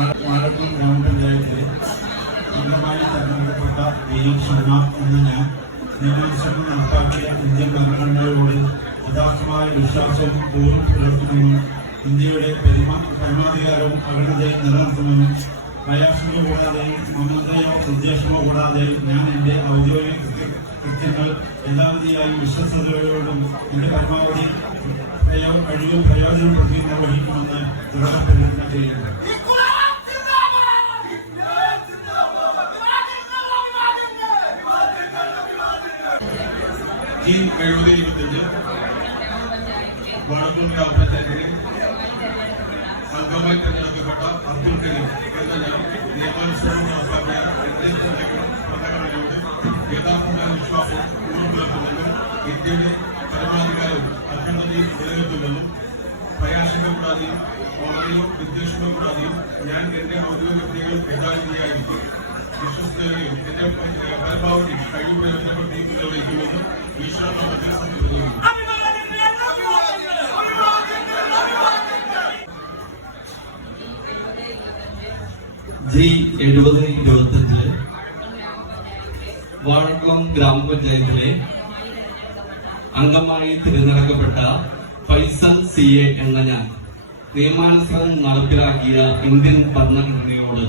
വാഴക്കുളം ഗ്രാമപഞ്ചായത്തിലെ അംഗമായി തെരഞ്ഞെടുക്കപ്പെട്ട വി എം ശർമ്മ എന്ന ഞാൻ നിയമാനുസരണം നടപ്പാക്കിയ ഇന്ത്യൻ ഭരണഘടനയോട് യഥാർത്ഥമായ വിശ്വാസവും പൂർവം പുലർത്തുമെന്നും ഇന്ത്യയുടെ പെരുമ പരമാധികാരവും അഖണ്ഡതയും നിലനിർത്തുമെന്നും ഭയാശങ്ക കൂടാതെയും മമതയോ ഉദ്ദേശമോ കൂടാതെയും ഞാൻ എന്റെ ഔദ്യോഗിക കൃത്യ- കൃത്യങ്ങൾ യഥാവിധിയായി വിശ്വസതയോടും എന്റെ പരമാവധി കഴിവും പ്രയോജനപ്പെടുത്തി നിർവഹിക്കുമെന്ന് ദൃഢപ്രതിജ്ഞ ചെയ്യുന്നു ഈ എഴുപത് ഇരുപത്തഞ്ച് വടക്കൂർ ഗ്രാമപഞ്ചായത്തിലെ അംഗമായി തെരഞ്ഞെടുക്കപ്പെട്ട അബ്ദുൽ കരീം എന്ന ഞാൻ ഭരണഘടനയോട് യഥാർത്ഥമായ വിശ്വാസം ഉറപ്പുവരുത്തുമെന്നും ഇന്ത്യയുടെ പരമാധികാരവും അഖണ്ഡതയും നിലനിർത്തുമെന്നും കൂടാതെയും വളരെയോ വിദ്വേഷങ്ങൾ ഞാൻ എന്റെ ഔദ്യോഗിക വ്യക്തികൾ യഥാവിധിയായിരിക്കും. വിശ്വസ്തയോടെയും എന്റെ പരമാവധി കഴിവ് പ്രയോജനപ്പെടുത്തി നിർവഹിക്കുമെന്നും ജി എഴുപത് ഇരുപത്തഞ്ച്. വാഴക്കുളം ഗ്രാമപഞ്ചായത്തിലെ അംഗമായി തിരഞ്ഞെടുക്കപ്പെട്ട ഫൈസൽ സി എ എന്ന ഞാൻ നിയമാനുസൃതം നടപ്പിലാക്കിയ ഇന്ത്യൻ ഭരണഘടനയോട്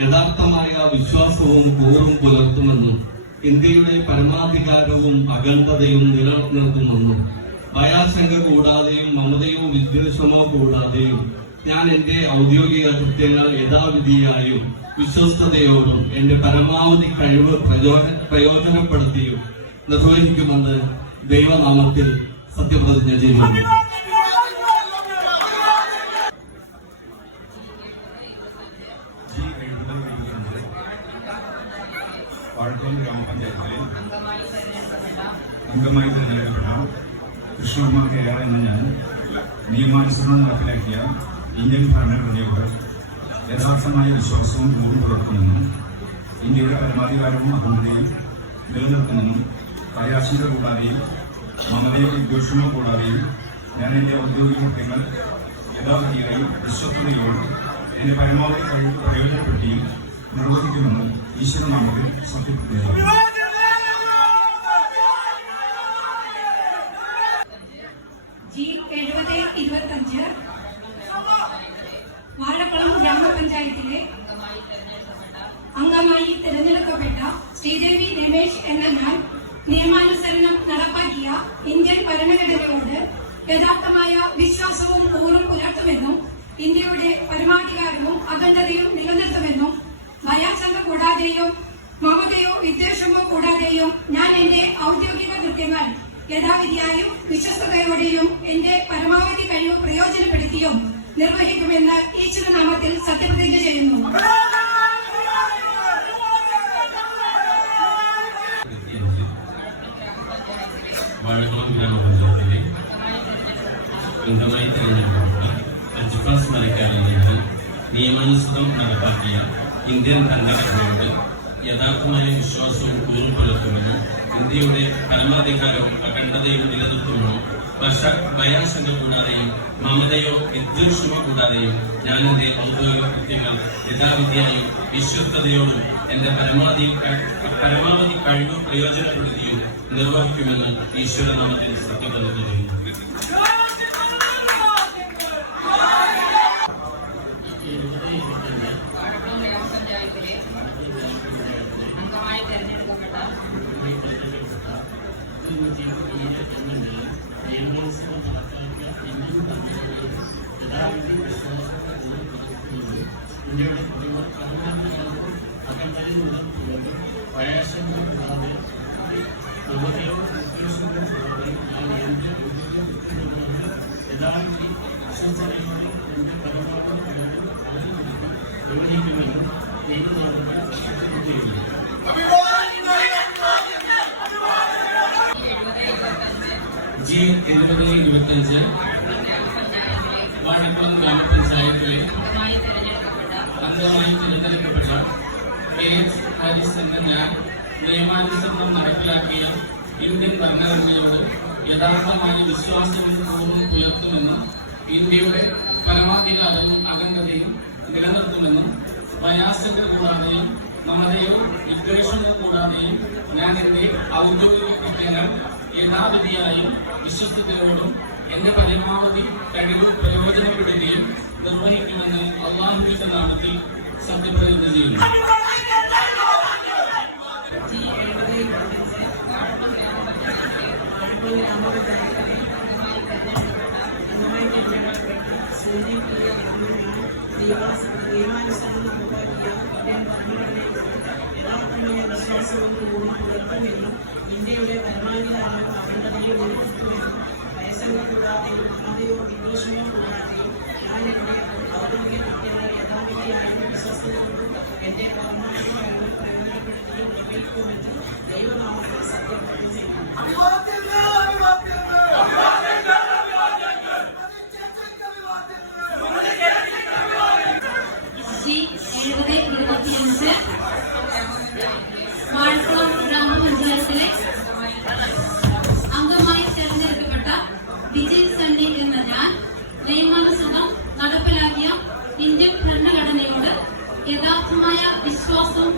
യഥാർത്ഥമായ വിശ്വാസവും കൂറും പുലർത്തുമെന്നും ഇന്ത്യയുടെ പരമാധികാരവും അഖണ്ഡതയും നിലനിർത്തുമെന്നും ഭയാശങ്ക കൂടാതെയും മമതയോ വിദ്വേഷമോ കൂടാതെയും ഞാൻ എന്റെ ഔദ്യോഗിക കൃത്യങ്ങൾ യഥാവിധിയായും വിശ്വസ്തയോടും എന്റെ പരമാവധി കഴിവ് പ്രയോജന പ്രയോജനപ്പെടുത്തിയും നിർവഹിക്കുമെന്ന് ദൈവനാമത്തിൽ സത്യപ്രതിജ്ഞ ചെയ്യുന്നു. അംഗമായി തിരഞ്ഞെടുക്കപ്പെട്ട കൃഷ്ണകുമാർ കെ എന്ന ഞാൻ നിയമാനുസരണം നടപ്പിലാക്കിയ ഇന്ത്യൻ ഭരണഘടനയോട് യഥാർത്ഥമായ വിശ്വാസവും പൂർവം പുലർത്തുമെന്നും ഇന്ത്യയുടെ പരമാധികാരവും അഹമ്മതയും നിലനിർത്തുമെന്നും ഭയാശങ്ക കൂടാതെയും മമതയോ വിദ്വേഷമോ കൂടാതെയും ഞാൻ എന്റെ ഔദ്യോഗിക കൃത്യങ്ങൾ യഥാവിധിയായി വിശ്വസ്തയോടും എന്റെ പരമാവധി കഴിവ് പ്രയോജനപ്പെടുത്തിയും നിർവഹിക്കുമെന്ന് ഈശ്വരനാമത്തിൽ സത്യപ്രതിജ്ഞ ചെയ്യുന്നു. ജി എഴുപത് ഇരുപത്തഞ്ച് വാഴക്കുളം ഗ്രാമപഞ്ചായത്തിലെ അംഗമായി തിരഞ്ഞെടുക്കപ്പെട്ട ശ്രീദേവി രമേശ് എന്ന ഞാൻ നിയമാനുസരണം നടപ്പാക്കിയ ഇന്ത്യൻ ഭരണഘടനയോട് യഥാർത്ഥമായ വിശ്വാസവും ഊറും പുലർത്തുമെന്നും ഇന്ത്യയുടെ പരമാധികാരവും അഖണ്ഡതയും നിലനിർത്തുമെന്നും ഭയാചന്ത കൂടാതെയും മമതയോ വിദ്വേഷമോ കൂടാതെയോ ഞാൻ എന്റെ ഔദ്യോഗിക കൃത്യങ്ങൾ യഥാവിധിയായും വിശ്വസ്തയോടെയും എന്റെ പരമാവധി കഴിവ് പ്രയോജനപ്പെടുത്തിയും നിർവഹിക്കുമെന്ന് ഈശ്വരനാമത്തിൽ സത്യപ്രതിജ്ഞ ചെയ്യുന്നു. നിയമാനുസൃതം നടപ്പാക്കിയ ഇന്ത്യൻ ഭരണഘടനയോട് യഥാർത്ഥമായ വിശ്വാസവും ഊർവ് പുലർത്തുമെന്നും ഇന്ത്യയുടെ പരമാധികാരവും അഖണ്ഡതയും നിലനിർത്തുമെന്നും വർഷ ഭയാശങ്ക കൂടാതെയും മമതയോ വിദ്വേഷമോ കൂടാതെയും ഞാൻ എന്റെ ഔദ്യോഗിക കൃത്യങ്ങൾ യഥാവിധിയായും വിശ്വസ്തയോടും എന്റെ പരമാവധി പരമാവധി കഴിവ് പ്രയോജനപ്പെടുത്തിയും നിർവഹിക്കുമെന്ന് ഈശ്വരനാമത്തിൽ സത്യപ്രതിജ്ഞ ചെയ്യുന്നു ജി എഴുപത് ഇരുപത്തഞ്ച് വാഴക്കുളം ഗ്രാമപഞ്ചായത്തിലെ അംഗമായി തെരഞ്ഞെടുക്കപ്പെട്ട അംഗമായി തിരഞ്ഞെടുക്കപ്പെട്ട കെ എച്ച് ഹാരിസ് എന്ന ഞാൻ നിയമാനുസരണം നടപ്പിലാക്കിയ ഇന്ത്യൻ ഭരണഘടനയോട് യഥാർത്ഥമായ വിശ്വാസവും പൂർവം പുലർത്തുമെന്നും ഇന്ത്യയുടെ പരമാധികാരവും അഖണ്ഡതയും നിലനിർത്തുമെന്നും പ്രയാസങ്ങൾ കൂടാതെയും മമതയോ വിദ്വേഷമോ കൂടാതെയും ഞാൻ എന്റെ ഔദ്യോഗിക കൃത്യങ്ങൾ യഥാവിധിയായും വിശ്വസ്തയോടും എന്റെ പരമാവധി കഴിവ് പ്രയോജനപ്പെടുകയും നിർവഹിക്കുമെന്ന് അള്ളാഹുവിന്റെ നാമത്തിൽ സത്യപ്രതിജ്ഞ ചെയ്യുന്നു ജി എഴുപത് ഇരുപത്തഞ്ച് വാഴക്കുളം ഗ്രാമപഞ്ചായത്തിലെ വാഴക്കുളം ഗ്രാമപഞ്ചായത്തിലെ അംഗമായി തെരഞ്ഞെടുക്കപ്പെട്ട അംഗമായി തെരഞ്ഞെടുക്കപ്പെട്ട സൂര്യ പ്രിയ ബ്രാഹ്മണനും നിയമാനുസരണം നടപ്പാക്കിയ ഇന്ത്യൻ ഭരണഘടനയോട് യഥാർത്ഥമായ വിശ്വാസവും കൂറും പുലർത്തുമെന്നും ഇന്ത്യയുടെ പരമാധികാരവും അഖണ്ഡതയും നിലനിർത്തുമെന്നും വയസ്സങ്ങൾ കൂടാതെയും മമതയോ വിദ്വേഷമോ കൂടാതെയും ഞാൻ എന്റെ ഔദ്യോഗിക കൃത്യങ്ങൾ യഥാവിധിയായും എന്റെ പരമാവധി പ്രയോജനപ്പെടുത്തുകയും നിർവഹിക്കുമെന്ന് ദൈവനാമത്തിൽ സത്യപ്രതിജ്ഞ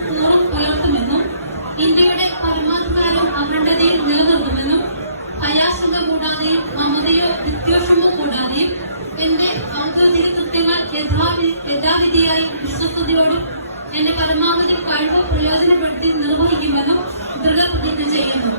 കൂറും പുലർത്തുമെന്നും ഇന്ത്യയുടെ പരമാധികാരം അഖണ്ഡതയിൽ നിലനിർത്തുമെന്നും ഭയാശങ്ക കൂടാതെയും മമതയോ വിദ്വേഷമോ കൂടാതെയും എന്റെ ഔദ്യോഗിക കൃത്യങ്ങൾ യഥാവി യഥാവിധിയായി വിശ്വസ്തയോടും എന്റെ പരമാവധി കഴിവ് പ്രയോജനപ്പെടുത്തി നിർവഹിക്കുമെന്നും ദൃഢപ്രതിജ്ഞ ചെയ്യുന്നു.